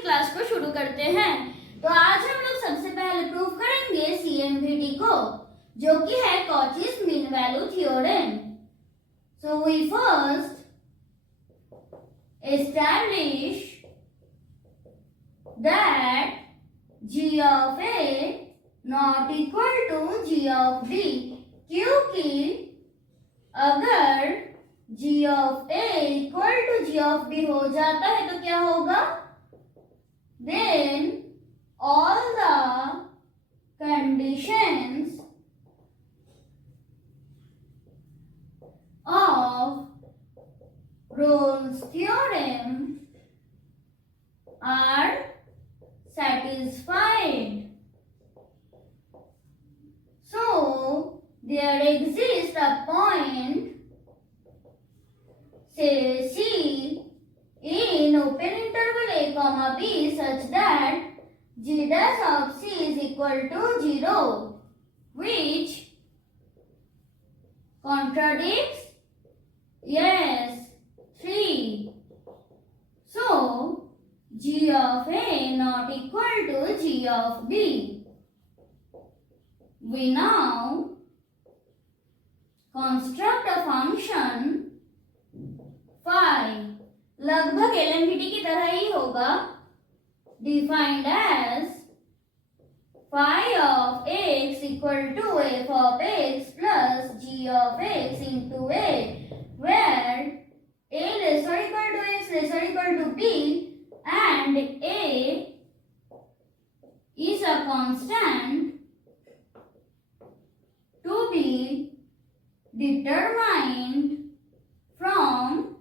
की क्लास को शुरू करते हैं। तो आज हम लोग सबसे पहले प्रूव करेंगे CMVD को, जो कि है Cauchy's mean value theorem. So we first establish that g of a not equal to g of b, क्योंकि अगर g of a equal to g of b हो जाता है तो क्या होगा, then all the conditions of Rolle's theorem are satisfied. So there exists a point, say C, in open interval a comma b such that g dash of c is equal to 0, which contradicts? Yes, 3. So g of a not equal to g of b. We now construct a function phi, लगभग LMVD की तरह ही होगा, defined as phi of x equal to f of x plus g of x into a, where a less or equal to x less or equal to b and a is a constant to be determined from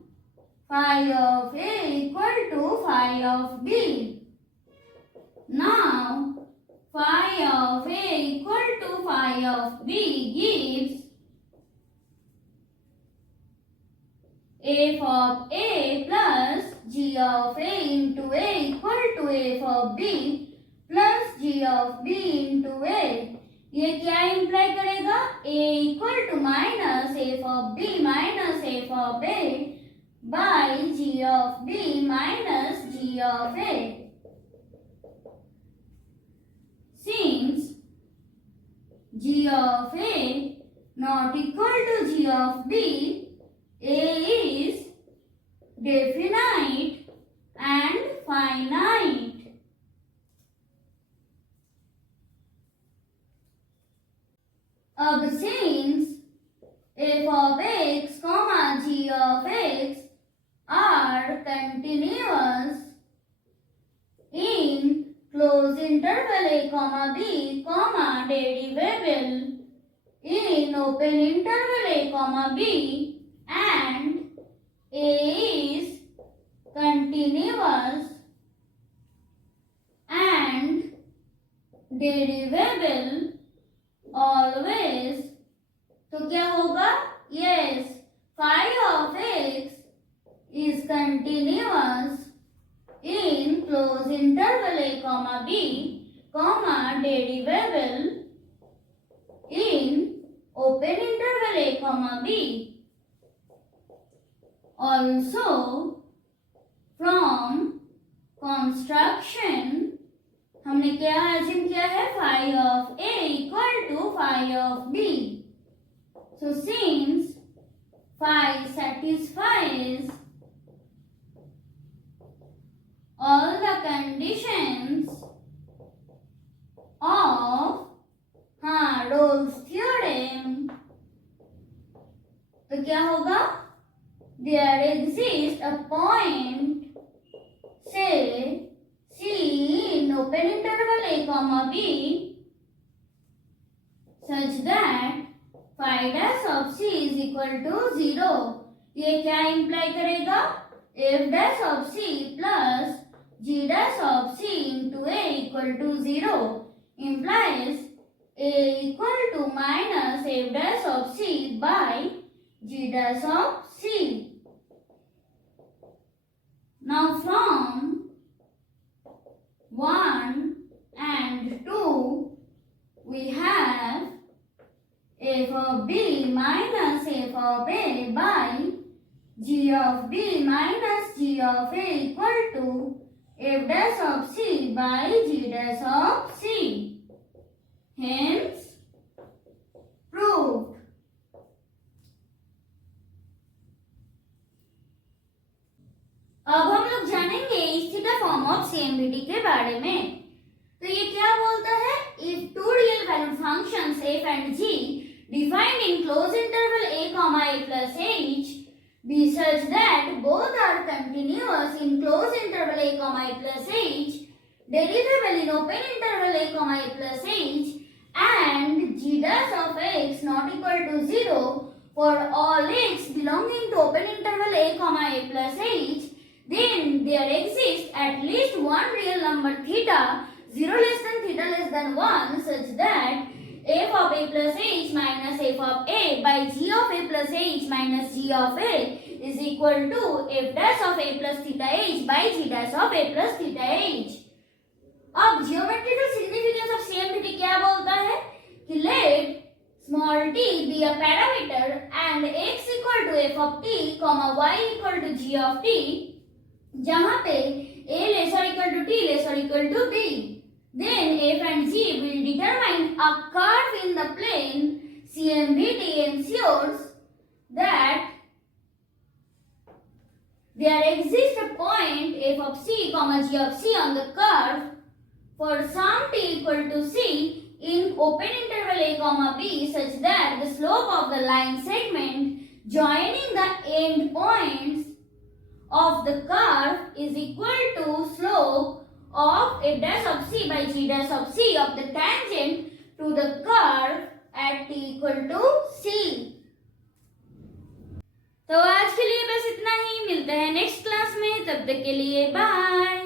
phi of a equal to phi of b. Now phi of a equal to phi of b gives f of a plus g of a into a equal to f of b plus g of b into a. ये क्या imply करेगा, a equal to minus f of b minus f of a by g of b minus g of a. Since g of a not equal to g of b, a is definite and finite. अब since f of x, g of x are continuous in closed interval a, b, derivable in open interval a, b, and a is continuous and derivable always, तो क्या होगा, yes, phi of x is continuous in closed interval a, b, derivable in open interval a, b. Also from construction हमने क्या assume किया है, phi of a equal to phi of b. So since phi satisfies all the conditions of Rolle's theorem, तो क्या होगा, there exists a point, say C in open interval a, b such that phi dash of c is equal to 0. ये क्या imply करेगा, f dash of c plus g dash of c into a equal to 0 implies a equal to minus f dash of c by g dash of c. Now from 1 and 2 we have f of b minus f of a by g of b minus g of a equal to f dash of c by g dash of c. Hence proved. अब हम लोग जानेंगे इस theta form of CMVT के बारे में। तो ये क्या बोलता है? If two real valued functions f and g defined in closed interval a comma a plus h be such that both are continuous in closed interval a comma a plus h, derivable in open interval a comma a plus h, and g dash of x not equal to 0 for all x belonging to open interval a comma a plus h, then there exists at least one real number theta 0 less than theta less than 1 such that f of a plus h minus f of a by g of a plus h minus g of a is equal to f dash of a plus theta h by g dash of a plus theta h. अब geometrical significance of CMVT क्या बोलता है कि let small t be a parameter and x equal to f of t comma y equal to g of t, जहाँ पे a less or equal to t less or equal to b, then f and g will determine a curve in the plane. CMVT ensures that there exists a point f of c comma g of c on the curve for some t equal to c in open interval a comma b such that the slope of the line segment joining the end points of the curve is equal to slope of f dash of c by g dash of c of the tangent to the curve at t equal to c. तो आज के लिए बस इतना ही, मिलते हैं next class में, तब तक के लिए बाय।